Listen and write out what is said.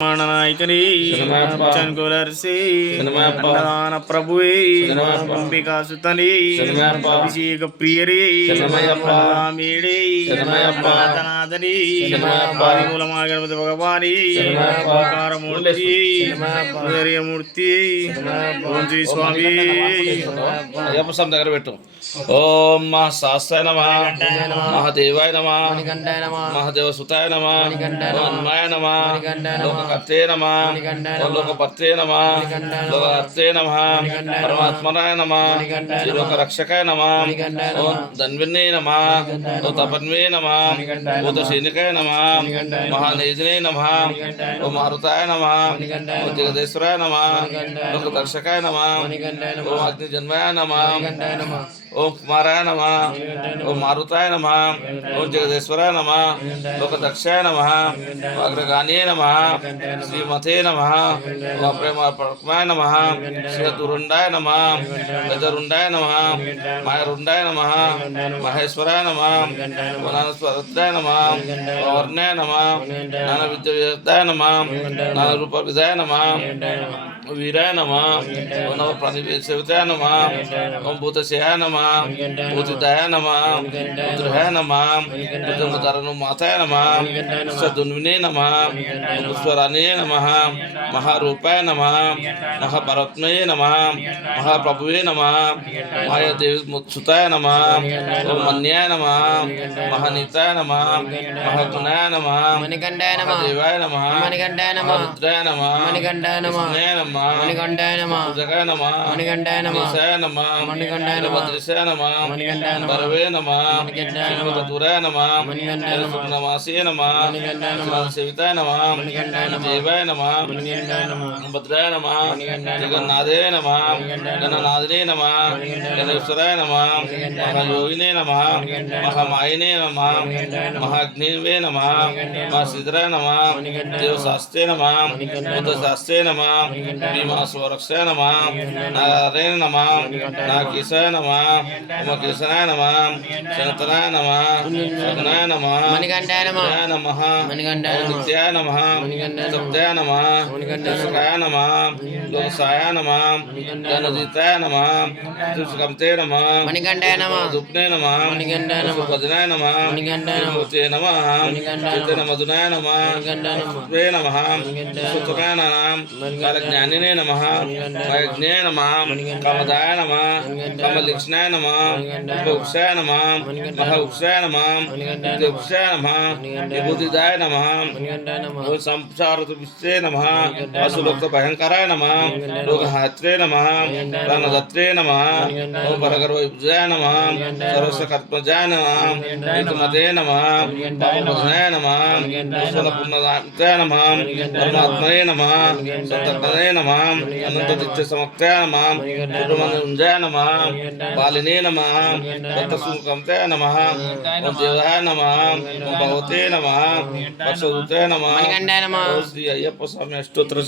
నాయకని చంకులర్సి అన్నదాన ప్రభువే అంబికా సుతని అభిషేక ప్రియరి మేడే నాథనాథని ఆదిమూలమా గణపతి భగవాని ఓంకారమూర్తి హృదయమూర్తి ఓం శ్రీ స్వామి అయ్యప్ప దగ్గర పెట్టు. ఓం మహాశాస్త్రాయ నమః, మహాదేవాయ నమః, మహాదేవసుతాయ నమః, హనుమాయ నమః, లోకకర్తే నమః, లోకపర్తే నమః, లోకహర్తే నమః, పరమాత్మనాయ నమః, శ్రీలోకరక్షకాయ నమః, ఓం ధన్విన్నే నమః, ఓం తపన్వే నమః, ఓం దశైనికాయ నమః, మహానేజనే నమః, ఓం మారుతాయ నమః, ఓం జగదేశ్వరాయ నమః, లోకదర్శకాయ నమః, ఓం అగ్నిజన్మాయ నమః, ఓం కుమారాయ నమః, ఓం మారుతాయ నమః, ఓం జగదేశ్వరాయ నమః, లోకదక్షాయ నమః, అగ్రగానే నమః, శ్రీమతే నమః, ఓం ప్రేమాయ నమః, శ్రీదురుండాయ నమః, గజరుండాయ నమః, మాయరుండాయ నమః, మహేశ్వరాయ నమః, వనాస్వరుద్రాయ నమః, వర్ణాయ నమః, జ్ఞాన విద్యాయ నమః, జ్ఞాన రూప విధాయ నమః, వీరాయ నమః, ఓం నవ ప్రాణిసేవితాయ నమః, ఓం భూతశయాయ నమః, భూతిదాయ నమః, రుద్రాయ నమః, రుద్రముదరను మాతాయ నమః, సదున్వినే నమః, పుష్పరాణే నమః, మహారూపాయ నమః, మహాపరత్మయే నమః, మహాప్రభువే నమః, మాయాదేవి సుతాయ నమః, ఓం మన్యాయ నమః, మహానీతాయ నమః, మహాగుణాయ నమః, మహాదేవాయ నమః, రుద్రాయ నమః, విష్ణువే నమః, సుజగాయ నమః, ఈశాయ నమః, భద్రశాయ నమః, భరవే నమః, శ్రీమతూరాయ నమః, సుప్నమాసే నమః, సేవితాయ నమః, దేవాయ నమః, భద్రాయ నమః, జగన్నాథాయ నమః, గణనాథనే నమః, గణేశ్వరాయ నమః, మహాయోగినే నమః, మహామాయనే నమః, మహాగ్నివే నమః, మహాసిద్రాయ నమః, దేవశాస్త్రే నమః, బుద్ధశాస్త్రే నమః, భీమాస్వరక్షాయ నమః, నారాయణ నమః, నాగేశాయ నమః, ఉమకేశనాయ నమః, శనతనాయ నమః, శగనాయ నమః, నమః, నిత్యాయ నమః, సత్యాయ నమః, శిక్షకాయ నమః, లోకసాయ నమః, గణజితాయ నమః, శ్రీకంతే నమః, దుప్నే నమః, సుభజనాయ నమః, మూర్తే నమః, చైతన్యమధునాయ నమః, సుప్రే నమః, సుతనాయ నమః, కాలజ్ఞానినే నమః, వైజ్ఞాయ నమః, కామదాయ నమః, కమలిక్షణాయ నమః, ఉపవృక్షాయ నమః, మహావృక్షాయ నమః, వృక్షాయ నమః, విభూతిదాయ నమః, సంసారతుభిష్టే నమః, అసులోక్త భయంకరాయ నమః, లోకహాత్రే నమః, ప్రాణదత్రే నమః, ఓం పరగర్వయుజాయ నమః, సర్వస్వకర్మజాయ నమః, నీతిమతే నమః, పాపభజనాయ నమః, పుష్పలపుణ్యదాయ నమః, పరమాత్మనే నమః, సంతర్పణే నమః, అనంతదిత్య సమక్తాయ నమః, సుబ్రహ్మణ్యుంజాయ నమః, పాలినే నమః, భక్తసుకంతే నమః, ఓం దేవాయ నమః, ఓం భగవతే నమః, పక్షదూతే నమః, శ్రీ అయ్యప్ప స్వామి అష్టోత్తర